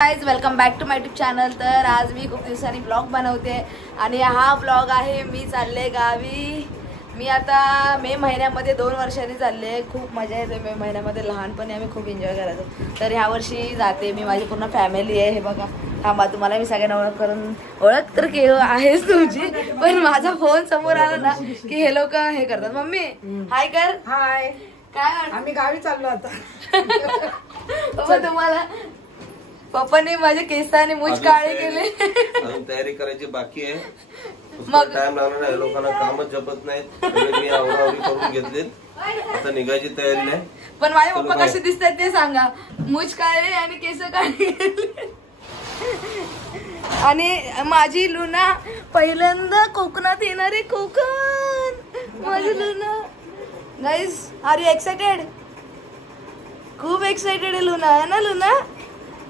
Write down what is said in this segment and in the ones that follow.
Guys welcome back to my YouTube channel. तर आज मी खूप दिवसांनी ब्लॉग बनवते आणि हा ब्लॉग आहे मी चालले गावी। मी आता मे महिन्यामध्ये 2 वर्षांनी चालले। खूप मजा येते मे महिन्यामध्ये, लहानपणी आम्ही खूप एन्जॉय करायचो। तर ह्या वर्षी जाते मी, माझी पूर्ण फॅमिली आहे। हे बघा, थांबा तुम्हाला मी सगळ्यांना ओळख तर केलं आहेच तुमची, पण माझा फोन समोर आला ना की हे लोक हे करतात। मम्मी हाय कर। हाय, काय आम्ही गावी चाललो आता। तुम्हाला पप्पाने माझे केस आणि मूछ काळे केले। अजून तयारी करायची बाकी आहे, मग टाइम लागणार आहे। लोकांना कामच जपत नाहीत, मी आवरावरी करून घेतले, आता निघायची तयारी नाही। पण माझे पप्पा कसे दिसतात ते सांगा, मूछ काळे आणि केस काळे केले। आणि माझी लुना पहिल्यांदा कोकणात येणार आहे। कोकण माझी Luna. Guys are you excited? खूप एक्साइटेड आहे लुना, है ना लुना?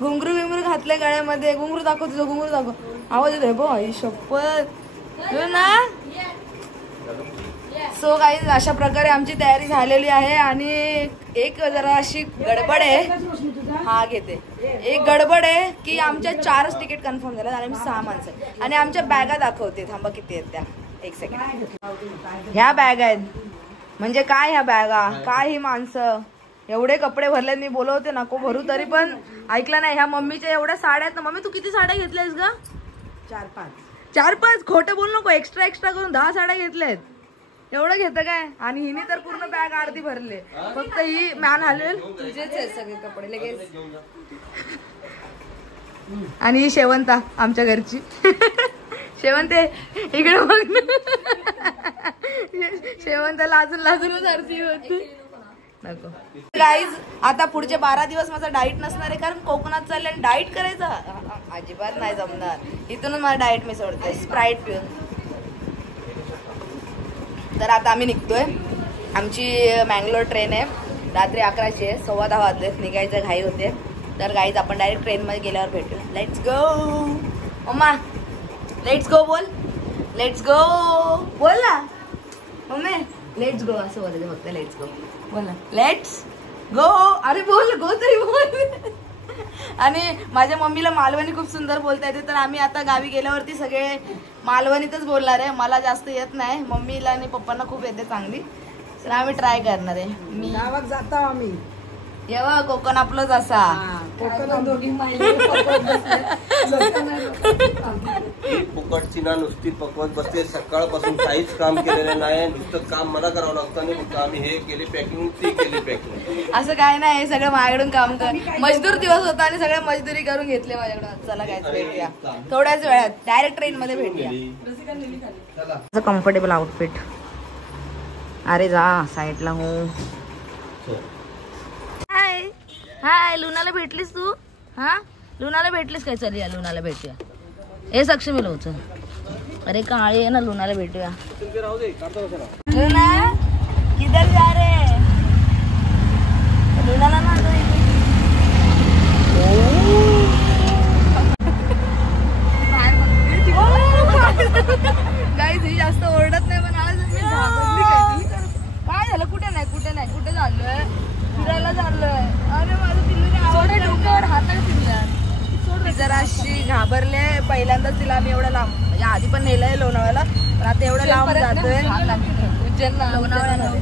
घुंगरू विंगरू घातले गळ्यामध्ये। घुंगरू दाखव तुझं, घुंगरू दाखव। आवाज येतोय बो, आई शपथ लुना। सो गाइस अशा प्रकारे आमची तयारी झालेली आहे आणि एक जरा अशी गडबड आहे। हा घेते, एक गडबड आहे की आमच्या 4च तिकीट कन्फर्म झाले आणि आम्ही 6 माणसं आहे। आणि आमच्या बॅगा दाखवते, थांबा किती आहेत त्या, एक सेकंड। ह्या बॅग आहेत, म्हणजे काय ह्या बॅगा, काय ही माणसं, एवढे कपडे भरले। मी बोलवते नको भरू, तरी पण ऐकलं नाही। ह्या मम्मीच्या एवढ्या साड्या आहेत ना। मम्मी तू किती साड्या घेतल्यास ग? 4-5 खोटं बोल नको, एक्स्ट्रा करून 10 साड्या घेतल्यात। एवढं घेतं काय? आणि हिने तर पूर्ण बॅग अर्धी भरले, फक्त ही मॅन हलेल। तुझेच आहे सगळे कपडे लगेच। आणि ही शेवंता आमच्या घरची। शेवंते इकडे बघ ना, शेवंता लाजूनच आरती होती। नको गाईज, आता पुढचे 12 दिवस माझा डाएट नसणार आहे, कारण कोकणात चालले आणि डाएट करायचा अजिबात नाही जमणार। इथूनच मला डाएट मी सोडते स्प्राईट पिऊन। तर आता आम्ही निघतोय, आमची मँगलोर ट्रेन आहे, रात्री 11ची आहे, 10:15 वाजले, निघायचं घाई होते। तर गाईज आपण डायरेक्ट ट्रेनमध्ये गेल्यावर भेटू। Let's go mama, let's go बोल, लेट्स गो बोल ना मम्मी, लेट्स गो असं बोलायचं फक्त, लेट्स गो बोल ना, लेट्स गो। अरे बोल, गो तरी बोल। आणि माझ्या मम्मीला मालवणी खूप सुंदर बोलता येते, तर आम्ही आता गावी गेल्यावरती सगळे मालवणीतच बोलणार आहे। मला जास्त येत नाही, मम्मीला आणि पप्पांना खूप येते चांगली, तर आम्ही ट्राय करणार आहे। मी गावात जातो आम्ही, येवा कोकण आपलंच असा। कोकण दोघी फुकटची ना नुसती पकवत बसते, सकाळपासून काहीच काम केलेलं नाही, नुसतं काम मला करावं लागतं आणि फक्त आम्ही हे केली पॅकिंग, ती केली पॅकिंग। असं काय नाही, सगळं माझ्याकडून काम कर, मजदूर दिवस होता आणि सगळ्या मजदुरी करून घेतले माझ्याकडून। चला काय भेटूया थोड्याच वेळात, डायरेक्ट ट्रेन मध्ये भेटूया। Comfortable outfit. अरे जा साईडला हो। हाय हाय, लुनाला भेटलीस तू? हा लुनाला भेटलीस काय? चल या लुनाला भेटूया। ए सक्षमी लो चल, अरे काळी आहे ना, लुनाला भेटूया। लुना किधर जा रे? लुनाला ना गाईज ही जास्त ओरडत नाही, पण आज मी घाबरली। काय झालं? कुठे नाही कुठे चाललोय? फिरायला चाललोय। अरे माझं तिला आवड डोक्यावर हाताने फिरल्या, जरा अशी घाबरले। पहिल्यांदाच तिला आम्ही एवढं लांब, म्हणजे आधी पण नेलंय लोणावळ्याला, पण आता एवढं लांब जातोय।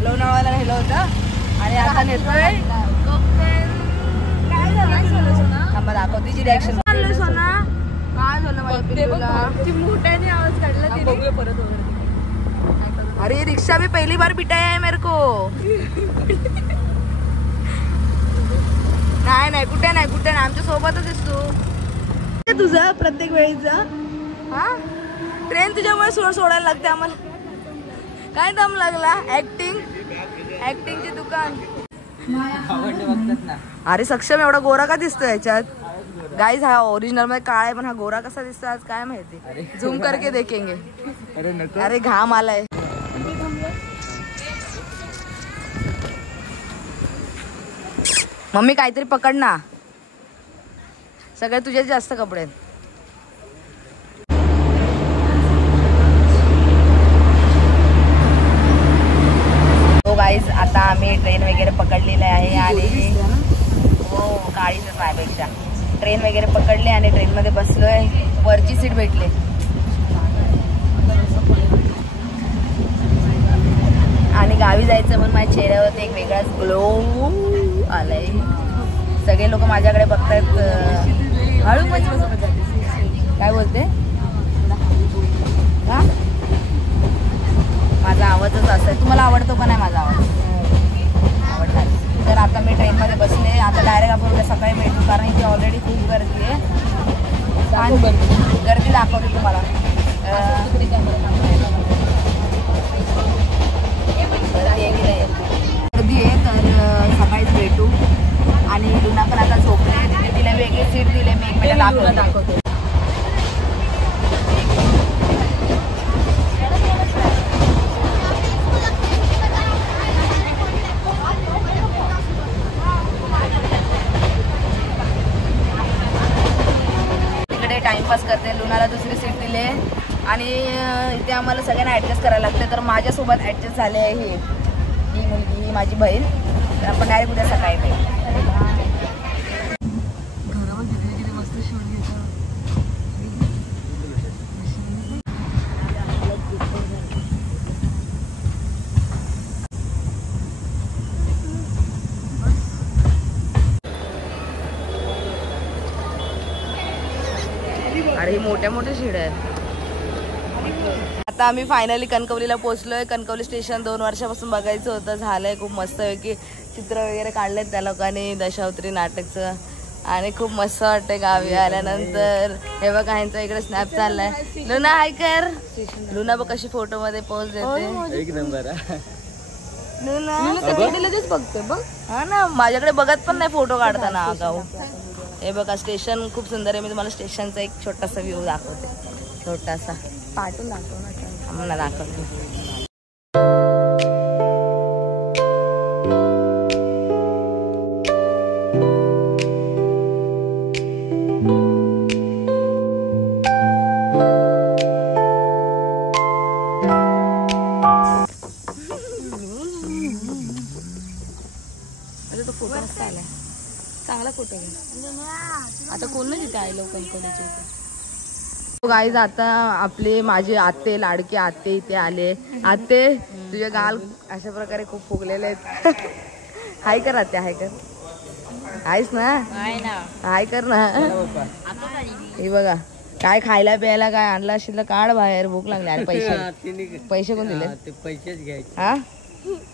लोणावळ्याला नेलं होतं आणि आता नेतोय कोकण। काय झालं थांबा दाखव तिची रिॲक्शन। चाललोय सोना, काय झालं माझ्या मोठ्याने आवाज काढला तिने परत वगैरे। अरे रिक्शा भी पहली बार बिठाया है मेरे को। नाही कुठे नाही, आमच्या सोबतच असतो तुझं प्रत्येक वेळीचा। हा ट्रेन तुझ्यामुळे सोडायला लागते आम्हाला। काय दम लागला? ऍक्टिंगची दुकान। अरे सक्षम एवढा गोरा का दिसतोय याच्यात? गाईज हा ओरिजिनल मध्ये काळा आहे, पण हा गोरा कसा दिसतो आज काय माहिती, झूम करके देखेंगे। अरे घाम आलाय। मम्मी काहीतरी पकड ना, सगळे तुझे जास्त कपडे आहेत। हो गाईज आता आम्ही ट्रेन वगैरे पकडलेलं आहे आणि हो काळीच माझ्यापेक्षा ट्रेन वगैरे पकडले आणि ट्रेनमध्ये बसलोय. वरची सीट भेटले. आणि गावी जायचं म्हणून माझ्या चेहऱ्यावरती एक वेगळाच ग्लो आलाय. सगळे लोक माझ्याकडे बघतायत. हळू काय बोलते हा? माझा आवाजच असा आहे. तुम्हाला आवडतो का नाही माझा आवाज? आवडला. तर आता मी ट्रेनमध्ये बसले. आता डायरेक्ट आपण उद्या सकाळी भेटू, कारण इथे ऑलरेडी खूप गर्दी आहे. गर्दी दाखवते तुम्हाला. गर्दी आहे तर सकाळीच भेटू. आणि लुना पण आता झोपले. तिथे तिला वेगळी सीट दिले. मी एक मिनिट दाखवते. टाइमपास करते. लुनाला दुसरी सीट दिले आणि इथे आम्हाला सगळ्यांना ॲडजस्ट करायला लागते. तर माझ्यासोबत ॲडजस्ट झाले आहे ही मुलगी, ही माझी बहीण. तर आपण डायरेक्ट उद्या सकाळी भेटू. अरे मोठ्या मोठ्या शिड्या आहेत. आता आम्ही फायनली कणकवलीला पोहोचलोय. कणकवली स्टेशन 2 वर्षापासून बघायचं होतं. झालंय. खूप मस्त आहे की चित्र वगैरे काढलेत त्या लोकांनी दशावतारी नाटकचं. आणि खूप मस्त वाटतंय गावी आल्यानंतर. हे बघा ह्यांचा इकडे स्नॅप चाललाय. लुना हाय कर. लुना बघ कशी फोटो मध्ये पोज देते. एक नंबर. लुना बघतोय बघ. हा ना, माझ्याकडे बघत पण नाही फोटो काढताना आगाऊ. हे बघा स्टेशन खूप सुंदर आहे. मी तुम्हाला स्टेशनचा एक छोटासा व्ह्यू दाखवते. छोटासा पाठवून दाखव ना. दाखवते. तो फोटो मस्त आलाय. चांगला फोटो घ्या. आता कोण नाही तिथे आहे लोकांकडे. गाईज आता आपले माझे आते, लाडके आते इथे आले. आते तुझे गाल अशा प्रकारे खूप फुगलेले आहेत. हाय कर आते. हाय कर. आहेस ना? हाय कर ना. हे बघा काय खायला प्यायला काय आणलं असेल तर काढ बाहेर. भूक लागली. अरे पैसे पैसे कोण दिले? पैसेच घ्यायचे. हा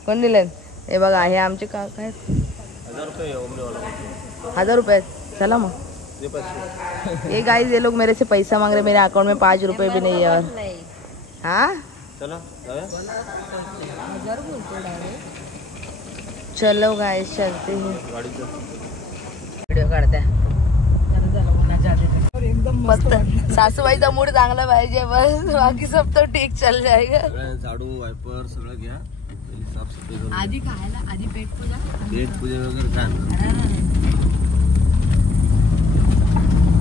कोण दिले? हे बघा हे आमचे काय 1000 रुपये. चला मग. ये गाइस ये लोग मेरे से पैसा मांग रहे. मेरे अकाउंट में 5 रुपए भी नहीं है. और हाँ चलो गाइस चलते हैं. व्हिडिओ काढते. फक्त सासूबाईचा मूड चांगला पाहिजे बस. बाकी सब तो ठीक चल जाएगा. झाडू वायपर सगळं घ्या. आधी खायला आधी पेट पूजा वगैरे काय.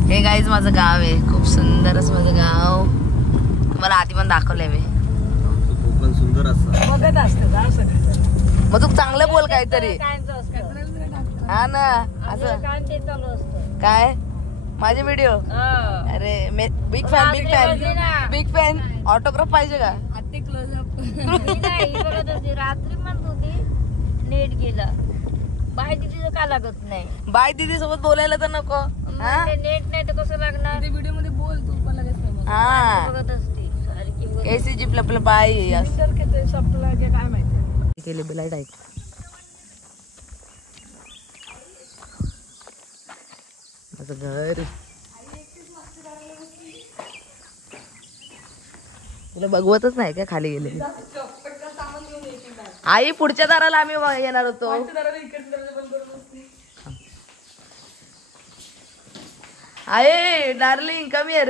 हे गाईज माझं गाव आहे. खूप सुंदर असं माझं गाव. तुम्हाला आधी पण दाखवलंय मी. कोकण सुंदर असतं. बघत असतं. मग तू चांगलं बोल काहीतरी. हा ना असं काय माझे व्हिडिओ. अरे big fan big fan big fan. Autograph पाहिजे का? रात्री म्हणत होती नेट गेला. बाय दीदी का लागत नाही. बाय दीदी सोबत बोलायला तर नको. नेट कसं लागणार? व्हिडिओ मध्ये बोल तू पण लगेच. हा बघत असते सारखी. कैसी जिप लपल बाई संपला की काय माहिती. केले बिलाईट ऐक. माझं घर तुला बघवतच नाही का खाली गेले. आई पुढच्या दाराला आम्ही येणार होतो. आहे डार्लिंग कम हिअर.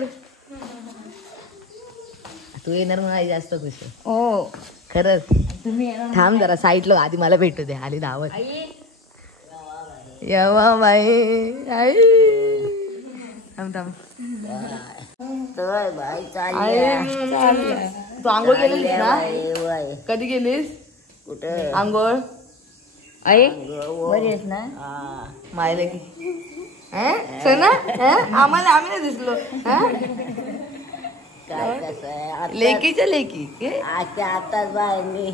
तू येणार म्हणून आई जास्त खुश आहे. हो खरंच. थांब जरा साईडला आधी मला भेटू दे. आली धावत. यवा बाई आई थांब थांब. तू आंघोळ केलीस ना? कधी केलीस? कुठे आंघोळ? आई बरी आहेस ना? मायला की सोना आम्हाला आम्ही नाही दिसलो काय कसं आहे लेकीच्या लेकी आता आताच बाहेर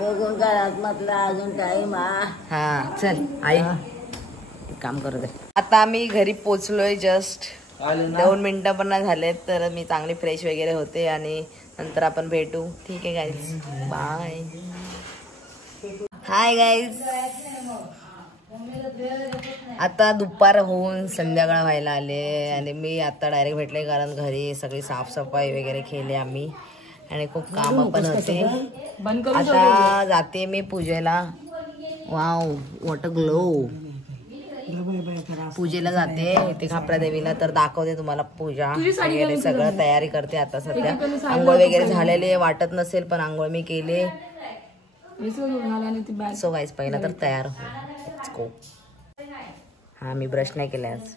बघून घरात म्हटलं अजून टाइम हा चल आई काम करू दे. आता आम्ही घरी पोचलोय जस्ट 2 मिनिटं पण नाही झालेत तर मी चांगली फ्रेश वगैरे होते आणि नंतर आपण भेटू. ठीक आहे गाईज बाय. हाय गाईज आता दुपार होऊन संध्याकाळ व्हायला आले आणि मी आता डायरेक्ट भेटले कारण घरी सगळी साफसफाई वगैरे केली आम्ही आणि खूप काम पण होते. आता जाते मी पूजेला. Wow what a glow. पूजेला जाते इथे खापरा देवीला तर दाखवते तुम्हाला पूजा वगैरे सगळं तयारी करते. आता सध्या आंघोळ वगैरे झालेले वाटत नसेल पण आंघोळ मी केले. सो गाईस पहिला तर तयार हो. हा मी ब्रश नाही केला आज.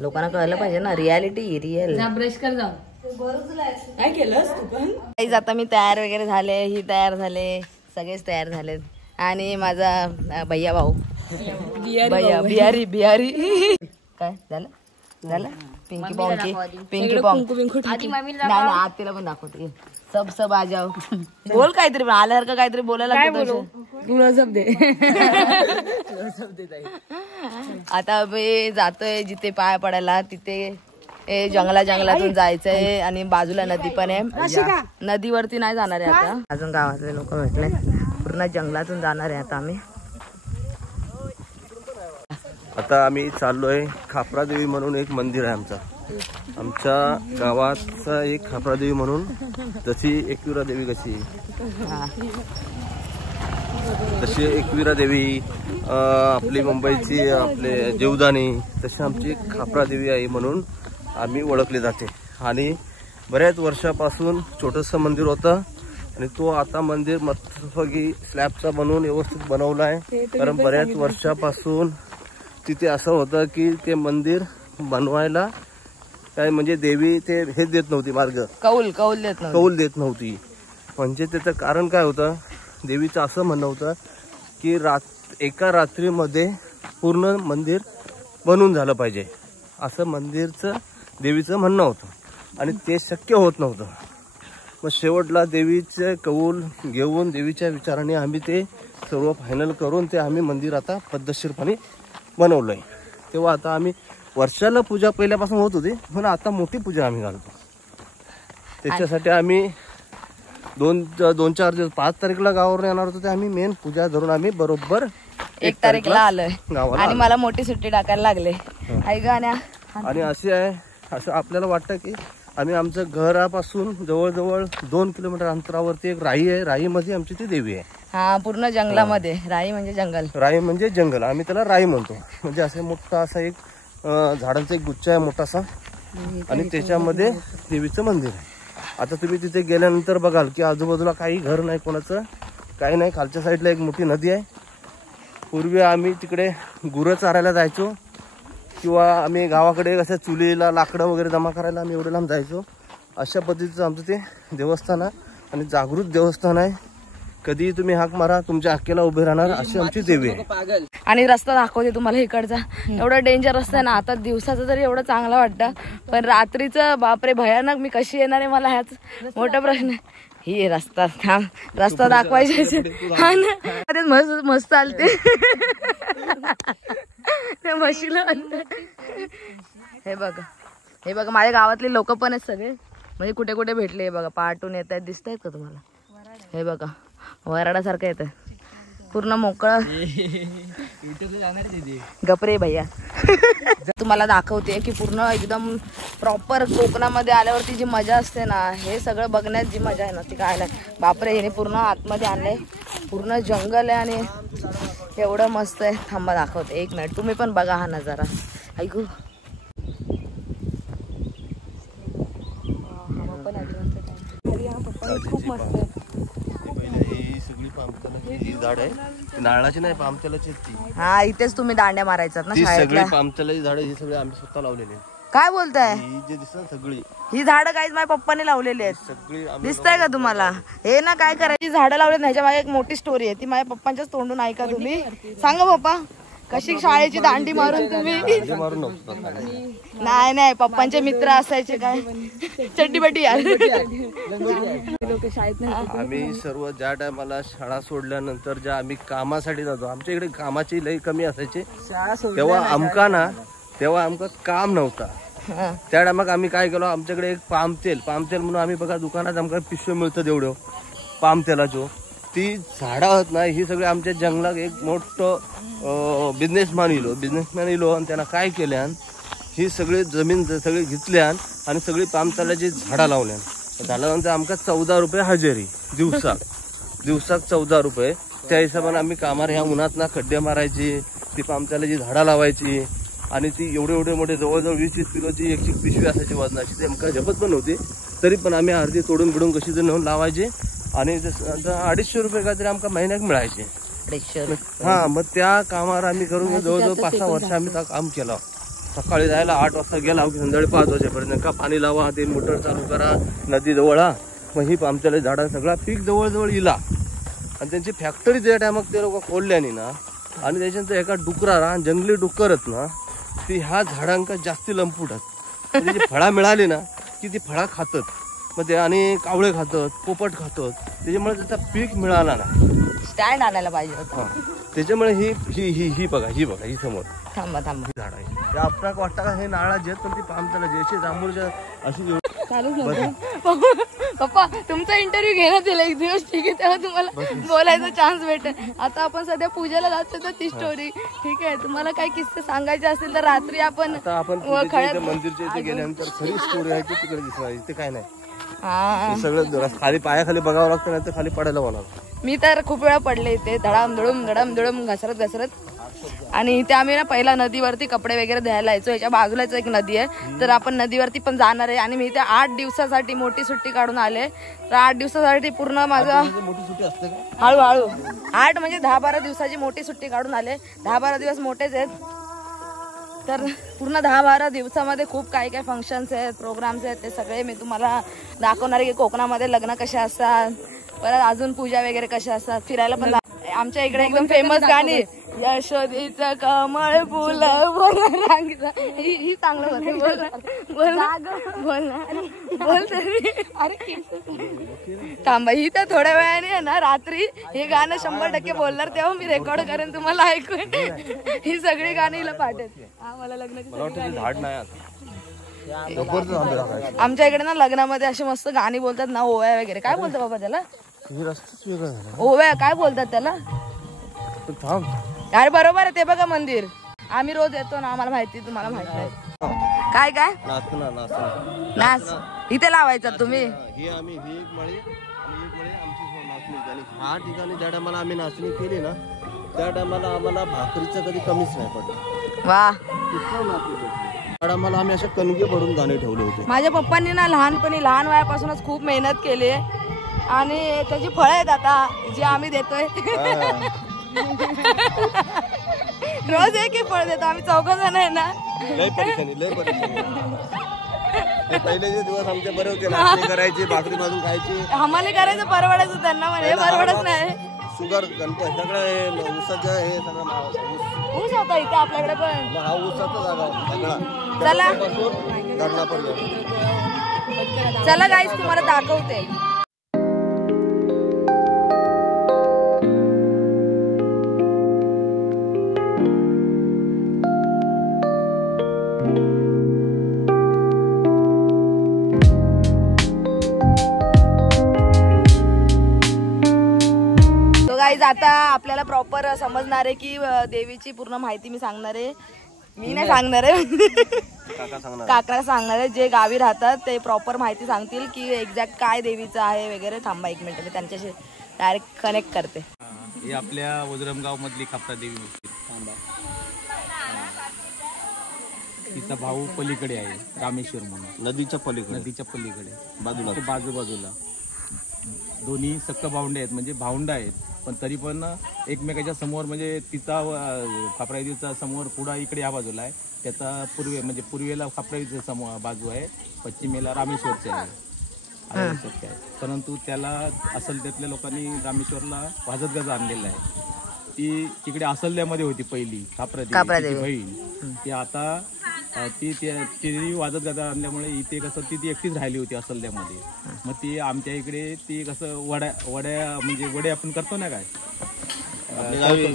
लोकांना कळलं पाहिजे ना रियालिटी रिअल. ब्रश कर जा. काय केलंस तू पण. गाईस आता मी तयार वगैरे झाले ही तयार झाले सगळेच तयार झालेत आणि माझा भैया भाऊ भैया बिहारी बिहारी काय झालं झालं पिंकी पॉंकी पिंकी पॉंक नाही आत्तीला पण दाखवते. सब सब आ जाओ. बोल काहीतरी आल्यासारखं काहीतरी बोलायला आता मी जातोय जिथे पाय पडायला तिथे जंगलातून जायचंय आणि बाजूला नदी पण आहे. नदीवरती नाही जाणार आहे आता अजून गावातले लोक भेटले. पूर्ण जंगलातून जाणार आहे आता आम्ही. आता आम्ही चाललोय खापरादेवी म्हणून एक मंदिर आहे आमच्या गावाचा एक खापरादेवी म्हणून जशी एकविरा देवी कशी तशी एकविरा देवी आपली मुंबईची आपले जीवदानी तशी आमची खापरादेवी आहे म्हणून आम्ही ओळखले जाते. आणि बऱ्याच वर्षापासून छोटंसं मंदिर होतं आणि तो आता मंदिर मस्तपैकी स्लॅबचा बनवून व्यवस्थित बनवला आहे. कारण बऱ्याच वर्षापासून तिथे असं होतं की ते मंदिर बनवायला काय म्हणजे देवी ते हे देत नव्हती मार्ग कौल देत नव्हती. म्हणजे त्याचं कारण काय होतं देवीचं असं म्हणणं होतं की एका रात्रीमध्ये पूर्ण मंदिर बनून झालं पाहिजे असं मंदिरचं देवीचं म्हणणं होतं आणि ते शक्य होत नव्हतं. मग शेवटला देवीचे कौल घेऊन देवीच्या विचाराने आम्ही ते सर्व फायनल करून ते आम्ही मंदिर आता पद्धतशीरपणे बनवलंय. तेव्हा आता आम्ही वर्षाला पूजा पहिल्यापासून होत होती पण आता मोठी पूजा आम्ही घालतो. त्याच्यासाठी आम्ही 2-4 दिवस 5 तारीखला गावावर येणार होतो ते आम्ही मेन पूजा धरून आम्ही बरोबर 1 तारीखला आलोय आणि मला मोठी सुट्टी टाकायला लागले. आणि असे आहे असं आपल्याला वाटतं की आम्ही आमच्या घरापासून जवळजवळ 2 किलोमीटर अंतरावरती एक राई आहे. राईमध्ये आमची ती देवी आहे. हा पूर्ण जंगलामध्ये. राई म्हणजे जंगल. राई म्हणजे जंगल आम्ही त्याला राई म्हणतो. म्हणजे असं मोठा असा एक झाडांचा एक गुच्छ आहे मोठासा आणि त्याच्यामध्ये देवीचं मंदिर आहे. आता तुम्ही तिथे गेल्यानंतर बघाल की आजूबाजूला काही घर नाही कोणाचं काही नाही. खालच्या साईडला एक मोठी नदी आहे. पूर्वी आम्ही तिकडे गुरं चारायला जायचो किंवा आम्ही गावाकडे कसं चुलीला लाकडं वगैरे जमा करायला आम्ही एवढं लांब जायचो. अशा पद्धतीचं आमचं ते देवस्थान आहे आणि जागृत देवस्थान आहे. कधी तुम्ही हाक मारा तुमच्या हक्केला उभे राहणार अशी आमची देवी आहे. आणि रस्ता दाखवते तुम्हाला इकडचा. एवढा डेंजर रस्ता आहे ना. आता दिवसाचं तरी एवढं चांगलं वाटतं पण रात्रीचं बापरे भयानक. मी कशी येणार आहे मला ह्याच मोठा प्रश्न आहे. ही रस्ता थांब रस्ता दाखवायचे हा ना मस्त मस्त चालते म्हशीला. हे बघा माझ्या गावातले लोक पण आहेत सगळे म्हणजे कुठे कुठे भेटले. हे बघा पाटून येत आहेत दिसत आहेत का तुम्हाला. हे बघा वराडासारखं येतं पूर्ण मोकळं. गपरे भैया तुम्हाला दाखवते की पूर्ण एकदम प्रॉपर कोकणामध्ये आल्यावरती जी मजा असते ना हे सगळं बघण्यात जी मजा आहे ना ती काय नाही. बापरे हिने पूर्ण आतमध्ये आणलंय. पूर्ण जंगल आहे आणि एवढं मस्त आहे. थांबा दाखवते 1 मिनिट. तुम्ही पण बघा हा नजारा. ऐकू खूप मस्त आहे. ही झाड आहे नारळाची नाही पामतेलाची ती. हा इथेच तुम्ही दांड्या मारायचात ना ती शाळेतल्या. सगळी पामतेलाची झाडं ही सगळी आम्ही स्वतः लावलेली आहेत. काय बोलताय? ही जे दिसतात सगळी ही झाडं काहीच माझ्या पप्पाने लावलेली आहेत. सगळी दिसताय का तुम्हाला? हे ना काय करायची झाडं लावलेत. ह्याच्या मागे एक मोठी स्टोरी आहे, ती माझ्या पप्पांच्याच तोंडून ऐका तुम्ही. सांगा पप्पा, कशी शाळेची दांडी मारून तुम्ही? मारून नव्हतं. नाही नाही, पप्पांचे मित्र असायचे काय चड्डीबटी यार. आम्ही सर्व ज्या टायमाला शाळा सोडल्यानंतर ज्या आम्ही कामासाठी जातो, आमच्या इकडे कामाची लई कमी असायची तेव्हा आमका काम नव्हता. त्या टायमाक आम्ही काय केलो, आमच्याकडे एक पाम तेल म्हणून आम्ही बघा दुकानात आमका पिशवे मिळतं तेवढं पाम तेलाचो, ती झाडं होत नाही. ही सगळी आमच्या जंगलात एक मोठं बिझनेसमॅन इलो आणि त्यांना काय केल्यान ही सगळी जमीन सगळी घेतल्यान आणि सगळी पाम तेलाची झाडं लावल्यान. झाल्यानंतर आमका 14 रुपये हजेरी दिवसाक 14 रुपये. त्या हिशोबाने आम्ही कामार ह्या उन्हात ना खड्डे मारायची, ती पाम तेलाची झाडं लावायची आणि ती एवढे मोठे जवळजवळ 20-20 किलोची एक पिशवी असायची वजनाची. ती आमका झपत पण नव्हती, तरी पण आम्ही अर्धी तोडून बिडून कशी तरी नेऊन लावायचे आणि 250 रुपये काहीतरी आमका महिन्याक मिळायचे. हा, मग त्या कामावर आम्ही करून जवळजवळ 5-6 वर्ष आम्ही त्या काम केलं. सकाळी जायला 8 वाजता गेला की संध्याकाळी 5 वाजेपर्यंत का पाणी लावा, ते मोटर चालू करा, नदी जवळ. मग ही आमच्याला झाडा सगळा पीक जवळजवळ इला आणि त्यांची फॅक्टरी त्या टायमात ते लोक खोलल्यानी ना, आणि त्याच्यानंतर एका डुकराला जंगली डुकरच ना ती ह्या झाडांका जास्ती लंपुटत. त्याची फळा मिळाली ना की ती फळा खातात, मग ते आणि कावळे खातात, पोपट खातात, त्याच्यामुळे त्याचा पीक मिळाला ना. स्टँड आणायला पाहिजे होता. त्याच्यामुळे ही ही ही ही बघा ही समोर थांबा झाड आहे. ते आपल्याला वाटतं का हे नारळाचे आहेत, पण ती पामतेला ज्याचे जांभूळच्या अशी पप्पा तुमचा इंटरव्ह्यू घेण्यात येईल एक दिवस, ठीक आहे, तेव्हा तुम्हाला बोलायचा चान्स भेटेल. आता आपण सध्या पूजेला जातो तर ती स्टोरी ठीक आहे. तुम्हाला काही किस्से सांगायचे असतील तर रात्री आपण मंदिरच्या इथे गेल्यानंतर खरी स्टोरी आहे की तिकडे दिसणार, इथे काय नाही. सगळं खाली पायाखाली बघावं लागतं, नाही तर खाली पडायला होणार. मी तर खूप वेळा पडले इथे, धडम घसरत. आणि इथे आम्ही ना पहिला नदीवरती कपडे वगैरे धुवायला यायचो. याच्या बाजूलाच एक नदी आहे, तर आपण नदीवरती पण जाणार आहे. आणि मी इथे 8 दिवसासाठी मोठी सुट्टी काढून आले. तर 8 दिवसासाठी पूर्ण माझा मोठी सुट्टी असते का? हळूहळू 8 म्हणजे 10-12 दिवसाची मोठी सुट्टी काढून आले. 10-12 दिवस मोठेच आहेत. तर पूर्ण 10-12 दिवसामध्ये खूप काही काही फंक्शन्स आहेत, प्रोग्राम्स आहेत, ते सगळे मी तुम्हाला दाखवणार आहे की कोकणामध्ये लग्न कसे असतात, परत अजून पूजा वगैरे कशा असतात, फिरायला पण. आमच्या इकडे एकदम फेमस गाणी यशोदीचं कमळ फुल ही चांगलं होते. बोल थांबा, ही तर थोड्या वेळाने ना रात्री हे गाणं 100% बोलणार, तेव्हा मी रेकॉर्ड करेन तुम्हाला ऐकून. ही सगळी गाणी हिला पाठेल. मला आमच्या इकडे ना लग्नामध्ये अशी मस्त गाणी बोलतात ना, ओव्या वगैरे. काय बोलतात बाबा त्याला? ओव्या काय बोलतात त्याला? अरे बरोबर आहे, ते बघा मंदिर आम्ही रोज येतो ना, आम्हाला माहिती, तुम्हाला माहिती आहे. काय काय नाच इथे लावायचा तुम्ही? ही आम्ही ही एक मळी आणि एक मळी आमची नाचणी. आणि ह्या ठिकाणी ज्या टायमाला आम्ही नाचणी केली ना, त्या टायमाला आम्हाला भाकरीचं कधी कमीच नाही पडलं. वा, त्या टायमाला आम्ही अशा कणगे भरून गाणे ठेवले होते. माझ्या पप्पांनी ना लहानपणी लहान वयापासूनच खूप मेहनत केली आणि त्याची फळं आहेत आता जी आम्ही देतोय. रोज एक फळ देतो आम्ही, 4 जण आहे ना. लय परेशानी. पहिलेचे दिवस आमचे बरे होते, नाचणी करायची, भाकरी भाजून खायची. आम्हाला करायचं परवडायचं, त्यांना म्हणे परवडत नाही. शुगर गणपती सगळं ऊसाचं हे सगळं ऊस होता इथे आपल्याकडे पण. हा ऊसाचा जागा सगळा. चला चला गाईस, तुम्हाला दाखवते. गाईज आता आपल्याला प्रॉपर समजणार आहे की देवीची पूर्ण माहिती मी सांगणार आहे. मी नाही सांगणार आहे, काका सांगणार आहे. जे गावी राहतात ते प्रॉपर माहिती सांगतील की एक्झॅक्ट काय देवीचं आहे वगैरे. थांबा 1 मिनिट, मी त्यांच्याशी डायरेक्ट कनेक्ट करते. हे आपल्या वजरमगाव मधली खापरा देवी मूर्ती. तिचा भाऊ पलीकडे आहे, रामेश्वर म्हणून, नदीच्या पलीकडे बाजूला. दोन्ही सक्क भावंडे आहेत, म्हणजे भावंड आहेत, पण तरी पण एकमेकाच्या समोर म्हणजे तिचा खापरादेवीचा समोर पुढा इकडे या बाजूला आहे, त्याचा म्हणजे पूर्वेला खापरादेवीचा समोर बाजू आहे, पश्चिमेला रामेश्वरचे आहे. परंतु त्याला असलद्यातल्या लोकांनी रामेश्वरला वाजत गज आणलेला आहे. ती तिकडे असलद्यामध्ये होती पहिली खापरादेवी बहीण. ती आता ती वाजत गजा आणल्यामुळे इथे कसं ती एकटीच राहिली होती असलद्यामध्ये. मग ती आमच्या इकडे ती कसं वड्या म्हणजे वडे आपण करतो ना काय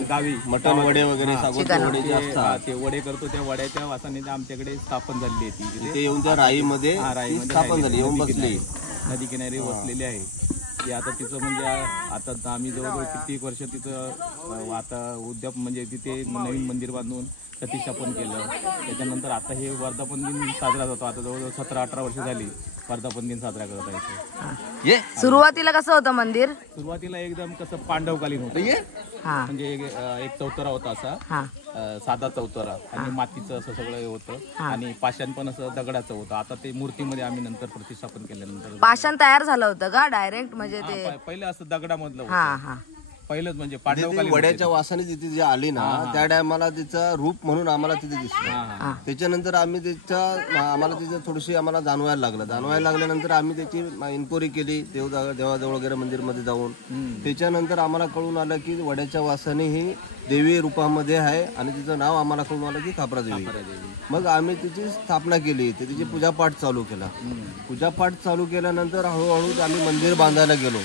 गावी मटण वडे वगैरे वडे जे असतात ते वडे करतो, त्या वड्याच्या वासाने आमच्याकडे स्थापन झालेली आहे. ती येऊन त्या राईमध्ये स्थापन झाली, येऊन बसली, नदी किनारी वसलेली आहे. ती आता तिचं म्हणजे आता आम्ही जवळजवळ कित्येक वर्ष तिथं आता उद्याप म्हणजे तिथे नवीन मंदिर बांधून प्रतिष्ठापन केलं. त्याच्यानंतर आता हे वर्धापन दिन साजरा होतो. आता जवळजवळ 17-18 वर्ष झाली वर्धापन दिन साजरा करत आहे. सुरुवातीला कसं होतं मंदिर? सुरुवातीला एकदम कसं पांडवकालीन होतं, म्हणजे एक चौतरा होता असा साधा चौतरा, आणि मातीचं असं सगळं होतं, आणि पाषाण पण असं दगडाचं होतं. आता ते मूर्तीमध्ये आम्ही नंतर प्रतिष्ठापन केल्यानंतर पाषाण तयार झालं होतं का डायरेक्ट? म्हणजे ते पहिलं असं दगडामधलं होतं पहिलंच, म्हणजे पांडवकालीन वड्याच्या वासाने तिथे जी आली ना त्या टायमाला तिचं रूप म्हणून आम्हाला तिथे दिसलं. त्याच्यानंतर आम्ही आम्हाला तिथे थोडीशी आम्हाला जाणवायला लागल्यानंतर आम्ही त्याची इन्क्वायरी केली देवाजवळ वगैरे मंदिरमध्ये जाऊन. त्याच्यानंतर आम्हाला कळून आलं की वड्याच्या वासाने ही देवी रूपामध्ये आहे, आणि तिचं नाव आम्हाला कळून आलं की खापरादेवी. मग आम्ही तिची स्थापना केली, तिची पूजापाठ चालू केला. पूजापाठ चालू केल्यानंतर हळूहळू आम्ही मंदिर बांधायला गेलो.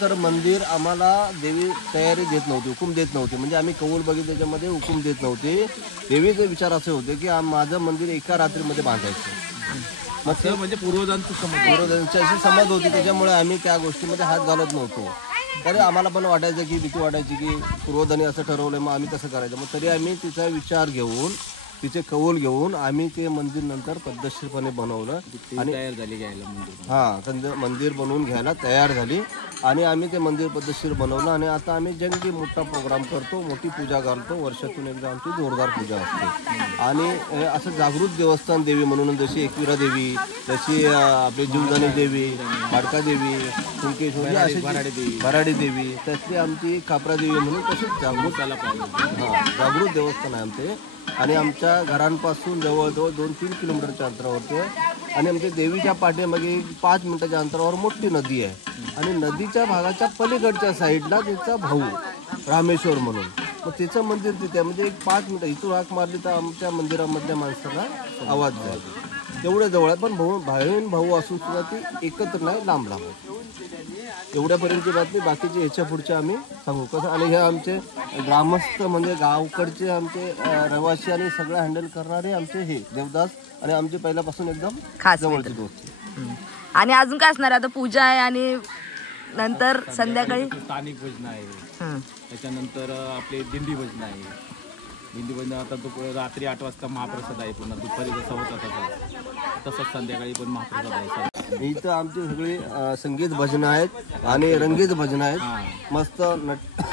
तर मंदिर आम्हाला देवी तयारी देत नव्हती, हुकूम देत नव्हती. म्हणजे आम्ही कौल बघितलं त्याच्यामध्ये हुकूम देत नव्हते. देवीचे विचार असे होते की माझं मंदिर एका रात्रीमध्ये बांधायचं. मग ते म्हणजे पूर्वजांची अशी समज होती, त्याच्यामुळे आम्ही त्या गोष्टीमध्ये हात घालत नव्हतो. तरी आम्हाला पण वाटायचं की भीती वाटायची की पूर्वजांनी असं ठरवलं, मग आम्ही कसं करायचं. मग तरी आम्ही तिचा विचार घेऊन तिचे कौल घेऊन आम्ही ते मंदिर नंतर पद्धतशीरपणे बनवलं, आणि तयार झाली घ्यायला मंदिर बनवून घ्यायला तयार झाली, आणि आम्ही ते मंदिर पद्धतशीर बनवलं. आणि आता आम्ही जे मोठा प्रोग्राम करतो, मोठी पूजा घालतो, वर्षातून एकदा आमची जोरदार पूजा असते. आणि असं जागृत देवस्थान देवी म्हणून जशी एकविरा देवी, जशी आपली जीवदानी देवी, बाडका देवी, कुंकेश्वरी, अशी भराडी देवी, तशी आमची खापरा देवी म्हणून तशीच जागृत देवस्थान आहे आमचे. आणि आमच्या घरांपासून जवळजवळ 2-3 किलोमीटरच्या अंतरावरती आहे. आणि आमच्या देवीच्या पाठीमागे 5 मिनिटाच्या अंतरावर मोठी नदी आहे, आणि नदीच्या भागाच्या पलीकडच्या साईडला तिचा भाऊ रामेश्वर म्हणून, मग तिचं मंदिर तिथे आहे. म्हणजे 5 मिनिटं इथून हाक मारली तर आमच्या मंदिरामधल्या माणसाला आवाज जाईल, तेवढ्या जवळ आहे. पण बहीण भाऊ असून सुद्धा ती एकत्र नाही, लांब लांब. एवढ्यापर्यंतची बातमी. बाकीचे ह्याच्या पुढचे आम्ही सांगू कसं. आणि हे आमचे ग्रामस्थ म्हणजे गावकडचे आमचे रहिवासी आणि सगळं हँडल करणारे आमचे हे देवदास, आणि आमचे पहिल्यापासून एकदम जवळचे दोस्त. आणि अजून काय असणार आता? पूजा आहे, आणि नंतर संध्याकाळी स्थानिक भजन आहे, त्याच्यानंतर आपले दिंडी भजन आहे. दिंडी भजन आता रात्री 8 वाजता महाप्रसाद आहे, पुन्हा दुपारी जसा होता तसंच संध्याकाळी पण महाप्रसाद आहे. इथं आमची सगळी संगीत भजनं आहेत आणि रंगीत भजनं आहेत. मस्त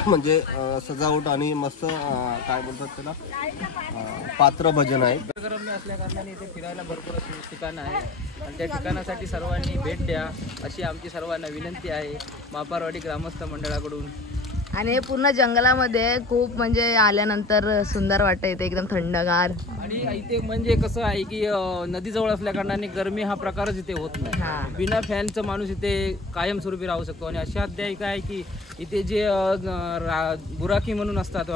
म्हणजे सजावट आणि मस्त काय बोलतात त्याला पात्र भजन आहे. निसर्गरम्य असल्या कारणाने इथे फिरायला भरपूर अशी ठिकाणं आहे, आणि त्या ठिकाणासाठी सर्वांनी भेट द्या अशी आमची सर्वांना विनंती आहे मापारवाडी ग्रामस्थ मंडळाकडून. आणि हे पूर्ण जंगलामध्ये खूप म्हणजे आल्यानंतर सुंदर वाटतं इथे, एकदम थंडगार. आणि इथे म्हणजे कसं आहे की नदीजवळ असल्या कारणाने गरमी हा प्रकारच इथे होत नाही. बिना फॅनचं माणूस इथे कायमस्वरूपी राहू शकतो. आणि अशी अध्याय काय आहे की इथे जे गुराखी म्हणून असतात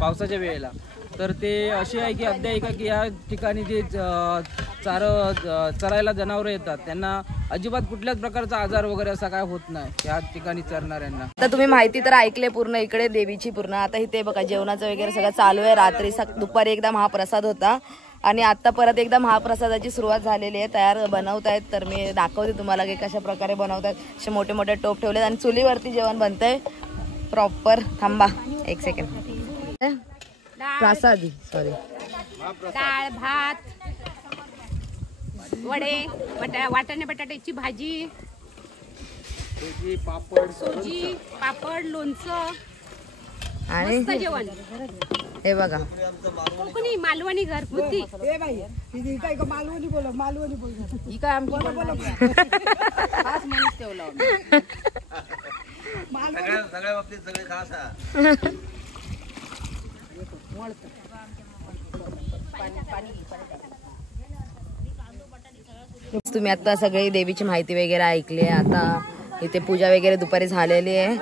पावसाच्या वेळेला, तर ते असे आहे की अध्यायिका की या ठिकाणी जे चरायला जनावरं येतात त्यांना अजिबात कुठल्याच प्रकारचा आजार वगैरे असा काय होत नाही या ठिकाणी चरणाऱ्यांना. आता तुम्ही माहिती तर ऐकले पूर्ण इकडे देवीची पूर्ण. आता इथे बघा जेवणाचं वगैरे सगळं चालू आहे. रात्री दुपारी एकदा महाप्रसाद होता, आणि आता परत एकदा महाप्रसादाची सुरुवात झालेली आहे. तयार बनवतायत, तर मी दाखवते तुम्हाला की कशा प्रकारे बनवतात. असे मोठे मोठे टोप ठेवलेत, आणि चुलीवरती जेवण बनतंय प्रॉपर. थांबा 1 सेकंड. प्रसादी सॉरी डाळ, भात, वडे, वाटाणे बटाट्याची भाजी, पापड, सुजी, पापड, लोणचं, आणि मस्त जेवण. हे बघा कोकणी मालवणी घरगुती. ही काय आमची सगळ्या बाबतीत सगळे खास आहे. तुम्ही आता सगळी देवीची माहिती वगैरे ऐकली आहे. आता इथे पूजा वगैरे दुपारी झालेली आहे.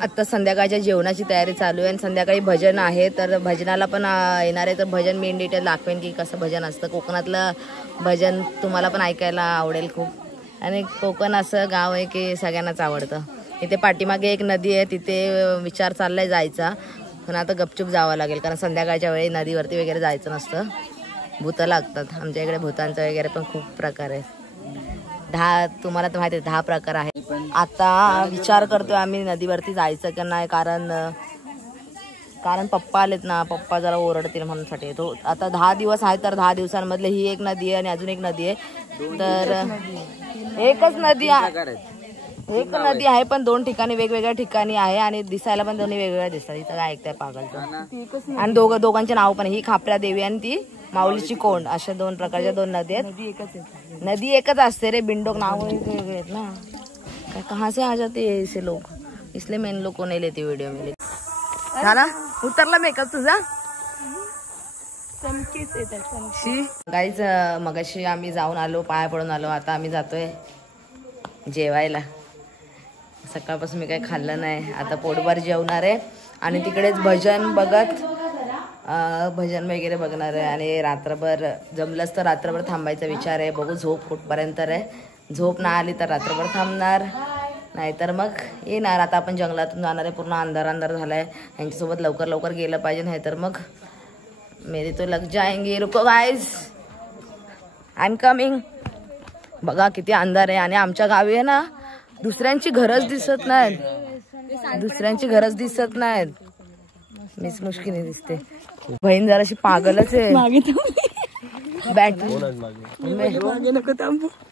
आता संध्याकाळच्या जेवणाची तयारी चालू आहे आणि संध्याकाळी भजन आहे. तर भजनाला पण येणार आहे. तर भजन मी इन डिटेल दाखवेन की कसं भजन असतं. कोकणातलं भजन तुम्हाला पण ऐकायला आवडेल खूप. आणि कोकण असं गाव आहे की सगळ्यांनाच आवडतं. इथे पाठीमागे एक नदी आहे, तिथे विचार चाललाय जायचा, पण आता गपचूप जावं लागेल कारण संध्याकाळच्या वेळी नदीवरती वगैरे जायचं नसतं. भूतं लागतात. आमच्या इकडे भूतांचं वगैरे पण खूप प्रकार आहे. 10 तुम्हाला तर माहिती आहे 10 प्रकार आहेत. आता विचार करतोय आम्ही नदीवरती जायचं की नाही, कारण पप्पा आलेत ना, पप्पा जरा ओरडतील म्हणूनसाठी. तो आता 10 दिवस आहे तर 10 दिवसांमधले ही एक नदी आहे आणि अजून एक नदी आहे. तर एकच नदी आहे, एक नदी आहे पण 2 ठिकाणी वेगवेगळ्या ठिकाणी आहे आणि दिसायला पण दोन्ही वेगवेगळ्या दिसतात. इथं काय ऐकताय पागलचं. आणि दोघांचे नाव पण, ही खापऱ्या देवी आणि ती माऊलीची कोंड, अशा 2 प्रकारच्या 2 नदी आहेत. नदी एकच असते रे, बिंडोक नाव वेगवेगळे आहेत ना. काय कहाँ से आ जाते ऐसे लोग, इसलिए मैं इन लोग को नहीं लेती वीडियो में. झाला उतरला मेकअप तुझा. गाईज मगाशी आम्ही जाऊन आलो, पाया पडून आलो. आता आम्ही जातोय जेवायला. सकाळपासून मी काही खाल्लं नाही. आता पोटभर जेवणार आहे आणि तिकडेच भजन बघत भजन वगैरे बघणार आहे. आणि रात्रभर जमलंच तर रात्रभर थांबायचा विचार आहे. बघू झोप कुठपर्यंत आहे. झोप नाही आली तर रात्रभर थांबणार, नाहीतर मग येणार. आता आपण जंगलातून जाणार आहे. पूर्ण अंधार झालाय. यांच्यासोबत लवकर गेलं पाहिजे, नाहीतर मग मेरी तो लग जाएंगे. रुको गाईज, आय एम कमिंग. बघा किती अंधार आहे आणि आमच्या गावी आहे ना दुसऱ्यांची घरच दिसत नाहीत. मीच मुश्किल दिसते. बहीण जराशी पागलच आहे. बॅट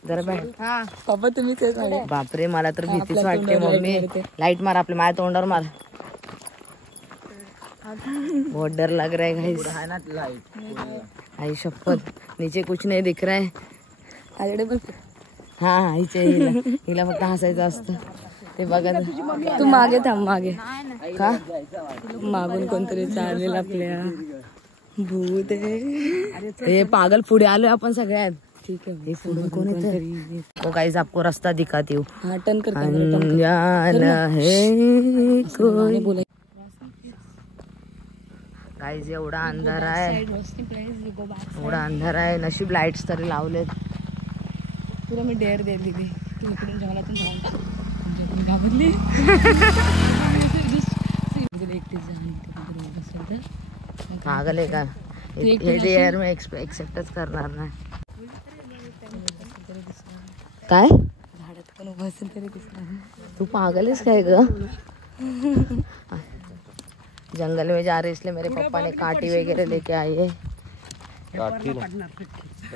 जरा बॅट. पप्पा तुम्ही काय बापरे, मला तर भीतीच वाटते. मम्मी लाईट मार, आपल्या माझ्या तोंडावर मार. बहुत डर लग रहा है गाइस. आई शपथ, नीचे कुछ नहीं दिख रहा है. हा हिला फक्त हसायचं असतं ते बघा. तू मागे थांब, मागे का मागून कोणतरी चालेल आपल्या. भूत हे पागल पुढे आलोय आपण सगळ्यात. ठीक आहे, हे पुढे कोण आहे? तो गाइस आपको रास्ता दिखाती हूँ. हा टर्न कर. गाइस एवढा अंधार आहे, एवढा अंधार आहे. नशीब लाईट्स तरी लावलेत. तुला मी डेअर दिली, तू इकडून जंगलातून जाऊन टाक. घाबरली पागल आहे का? हे डेअर मी एक्सेप्टच करणार नाही. काय झाडात पण उभं असेल तरी दिसणार. तू पागल आहेस काय ग? जंगल में जा रहे इसलिए मेरे पापा ने काटी वगैरह लेके आई है.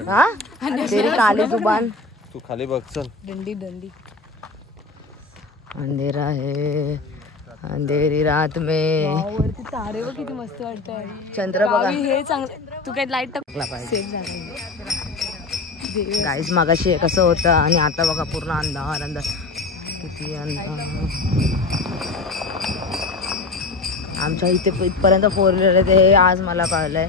हाँ तेरी काली जुबान. तू खाली बघ, चल. दंडी अंधेरा है, अंधेरी रात में. वरती तारे बघ किती मस्त वाटत. चंद्र बघा. हे चांगलं. तू काही लाईट टाकला पाहिजे. गाईस मगाशी कसं होतं आणि आता बघा पूर्ण अंधार. किती अंधार. आमच्या इथे इथपर्यंत 4 व्हीलर आहे ते आज मला कळलंय.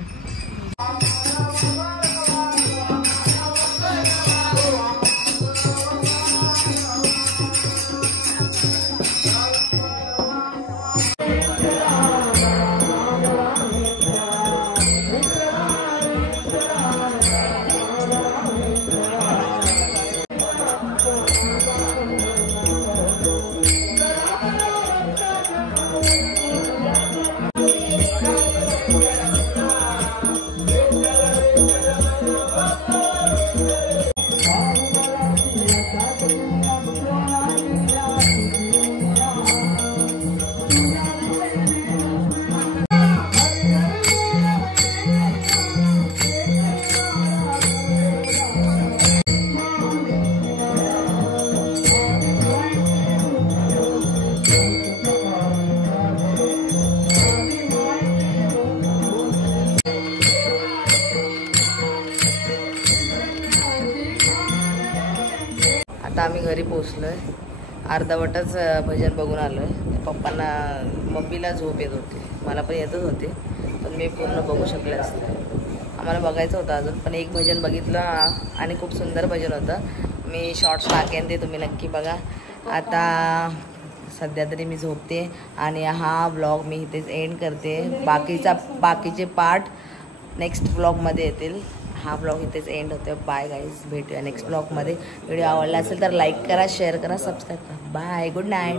आता आम्ही घरी पोहोचलोय अर्धवटच भजन बघून आलो आहे. पप्पांना मम्मीला झोप येत होती, मला पण येतच होते, पण मी पूर्ण बघू शकले असते. आम्हाला बघायचं होतं अजून, पण एक भजन बघितलं आणि खूप सुंदर भजन होतं. मी शॉर्ट्स टाकेन ते तुम्ही नक्की बघा. आता सध्या तरी मी झोपते आणि हा व्लॉग मी इथेच एंड करते. बाकीचे पार्ट नेक्स्ट व्लॉगमध्ये येतील. हा व्लॉग इथेच एंड होतो. बाय गाईज, भेटूया नेक्स्ट व्लॉगमध्ये. व्हिडिओ आवडला असेल तर लाईक करा, शेअर करा, सबस्क्राईब करा. Bye, good night.